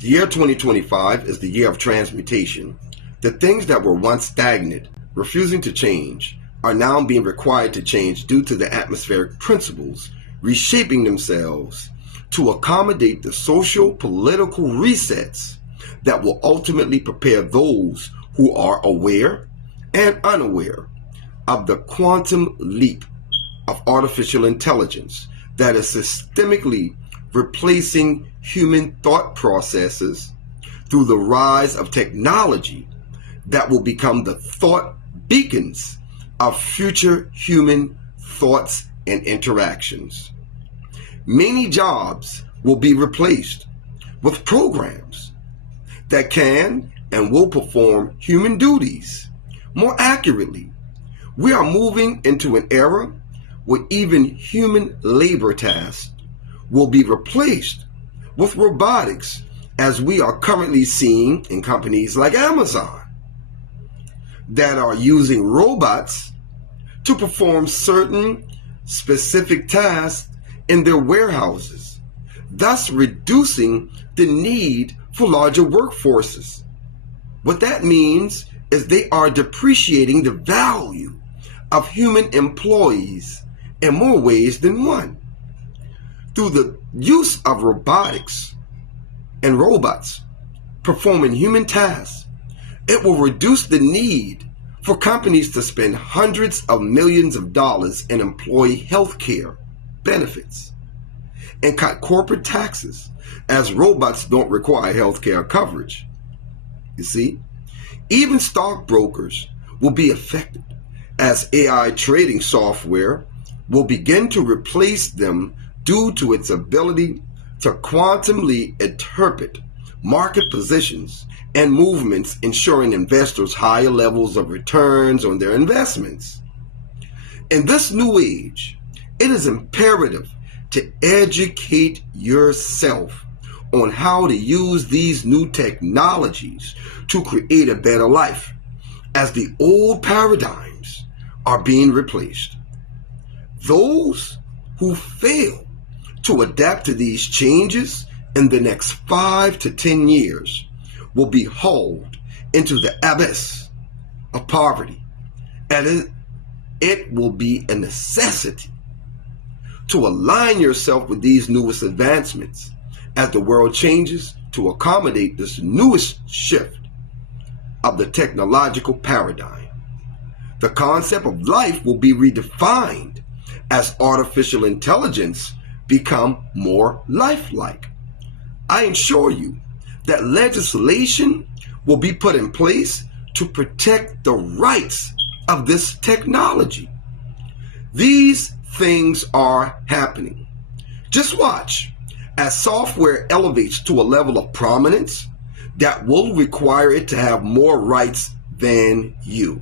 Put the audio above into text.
The year 2025 is the year of transmutation. The things that were once stagnant, refusing to change, are now being required to change due to the atmospheric principles reshaping themselves to accommodate the social political resets that will ultimately prepare those who are aware and unaware of the quantum leap of artificial intelligence that is systemically replacing human thought processes through the rise of technology that will become the thought beacons of future human thoughts and interactions. Many jobs will be replaced with programs that can and will perform human duties more accurately. We are moving into an era where even human labor tasks will be replaced with robotics, as we are currently seeing in companies like Amazon that are using robots to perform certain specific tasks in their warehouses, thus reducing the need for larger workforces. What that means is they are depreciating the value of human employees in more ways than one. Through the use of robotics and robots performing human tasks, it will reduce the need for companies to spend hundreds of millions of dollars in employee health care benefits and cut corporate taxes, as robots don't require health care coverage. You see, even stockbrokers will be affected, as AI trading software will begin to replace them due to its ability to quantumly interpret market positions and movements, ensuring investors higher levels of returns on their investments. In this new age, it is imperative to educate yourself on how to use these new technologies to create a better life, as the old paradigms are being replaced. Those who fail to adapt to these changes in the next 5 to 10 years will be hauled into the abyss of poverty, and it will be a necessity to align yourself with these newest advancements as the world changes to accommodate this newest shift of the technological paradigm. The concept of life will be redefined as artificial intelligence become more lifelike. I assure you that legislation will be put in place to protect the rights of this technology. These things are happening. Just watch as software elevates to a level of prominence that will require it to have more rights than you.